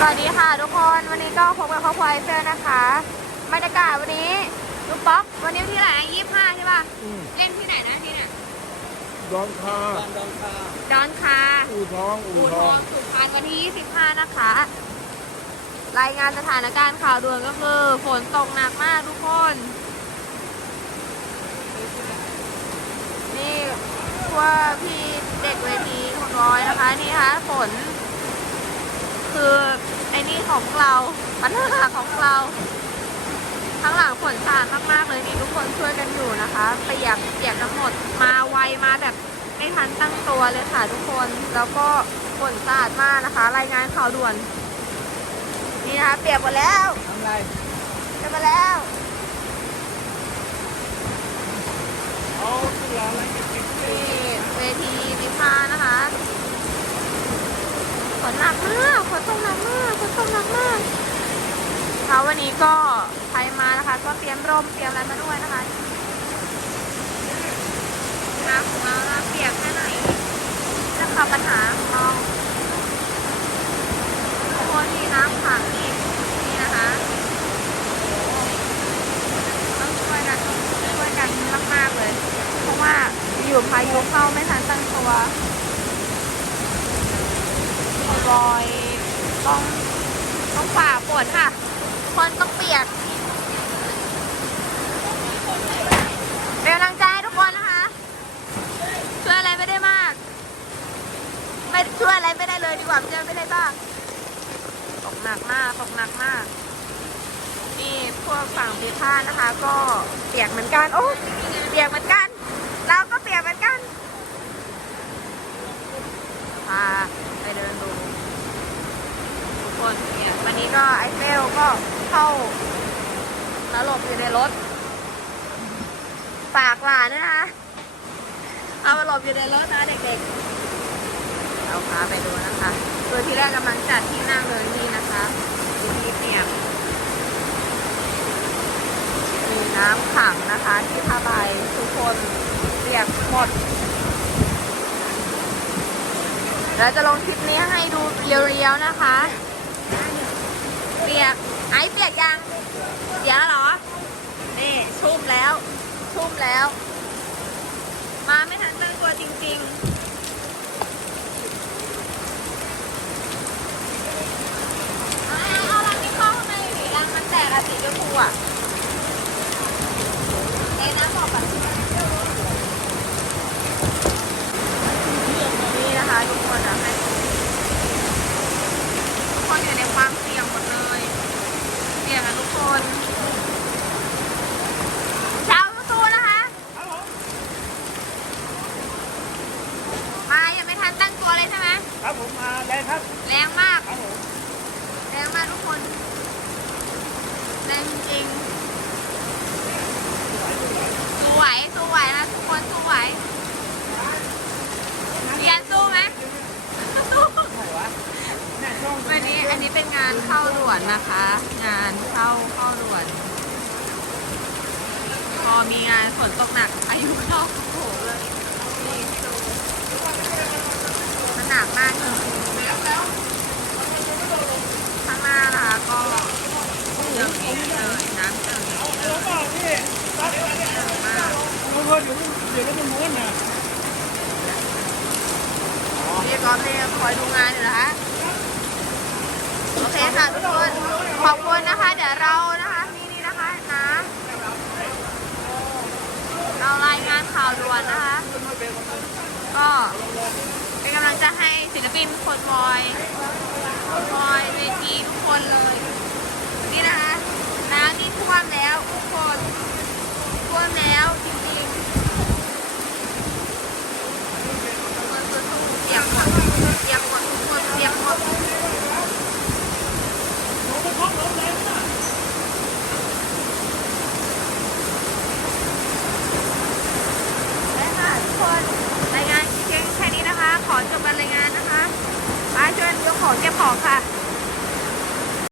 สวัสดีค่ะทุกคนวันนี้ก็พบกับครอบครัวไอเฟลนะคะบรรยากาศวันนี้ลูกป๊อกวันนี้ที่ไหน25ใช่ป่ะเล่นที่ไหนนะที่เนี่ยดอนคาดอนคาอู่ทองสุพรรณวันที่25นะคะรายงานสถานการณ์ข่าวด่วนก็คือฝนตกหนักมากทุกคนนี่พวกพี่เด็กเวทีคนร้อยนะคะนี่ค่ะฝนคือไอ้นี่ของเราปัญหาของเราข้างหลังฝนสาดมากๆเลยนี่ทุกคนช่วยกันอยู่นะคะเปียกทั้งหมดมาไวมาแบบไม่ทันตั้งตัวเลยค่ะทุกคนแล้วก็ฝนสาดมากนะคะรายงานข่าวด่วนนี่นะคะเปียกหมดแล้วทำไรเปียกหมดแล้วเอาเสืออะไรเก็บนี่เวทีดิพานะคะฝนหนักมากฝนตกหนักมากเช้าวันนี้ก็ใครมานะคะก็เตรียมร่มเตรียมอะไรมาด้วยนะคะน้ำของเราเปียกแค่ไหนจะขับปัญหาของเราทุกคนนี่น้ำขังนี่นะคะต้องช่วยกันมากๆเลยเพราะว่าอยู่พายุเข้าไม่ทันตั้งตัวบอยต้องฝ่าฝนค่ะคนต้องเปียกเป็นกำลังใจให้ทุกคนนะคะช่วยอะไรไม่ได้มากไม่ช่วยอะไรไม่ได้เลยดีกว่าไม่ได้บ้างตกหนักมากนี่พวกฝั่งพิพาทนะคะก็เปียกเหมือนกันโอ้เปียกเหมือนกันเราก็เปียกเหมือนกันพาไปเดินดูทุกคนเนี่ยวันนี้ก็ไอเฟลก็เข้าแล้วหลบอยู่ในรถปากหวานนะคะเอามาหลบอยู่ในรถนะเด็กๆเราพาไปดูนะคะโดยที่แรกกำลังจัดที่นั่งเลยนี่นะคะที่เปียกมีน้ำขังนะคะที่ผ้าใบทุกคนเปียกหมดแล้วจะลงคลิปนี้ให้ดูเรียวๆนะคะเปียกไอ้เปียกยังเดี๋ยวเหรอนี่ชุ่มแล้วมาไม่ทันตั้งตัวจริงๆเอาลังนี้เข้าทำไมสีรังมันแตกอะสีชมพูอะน้ำบอกก่อนนี่นะคะทุกคนนะให้ทุกคนอยู่ในความเสี่ยงหมดเลยเสี่ยงนะทุกคนเช้าสู้ๆนะคะมายังไม่ทันตั้งตัวเลยใช่ไหมครับผมมาแรงครับแรงมากครับผมแรงมากทุกคนแรงจริงสู้ไหวนะทุกคนสู้ไหวเรียนสู้ไหมสู้วันนี้อันนี้เป็นงานเข้าด่วนนะคะงานเข้าด่วนพอมีงานฝนตกหนักอายุเข้าโอ้โหเลยนี่ให้ดูมันหนักมากจริงๆข้างหน้านะคะก็เยอะอีกเลยน้ำเจิ่งอีกเลยมากเดี๋ยวมันม้วนนะพี่ก๊อฟเนี่ยคอยดูงานอยู่นะคะโอเคค่ะทุกคนขอบคุณนะคะเดี๋ยวเรานะคะนี่นะคะนะเรารายงานข่าวด่วนนะคะก็เป็นกำลังใจให้ศิลปินคนบอยเวทีทุกคนเลยนี่นะคะน้ำนี่ท่วมแล้วทุกคนท่วมแล้วจริงๆเปียกหมดทุกคนเปียกหมดทุกคนรายงานเพียงแค่นี้นะคะขอจบการรายงานนะคะไปช่วยยกของเก็บของค่ะ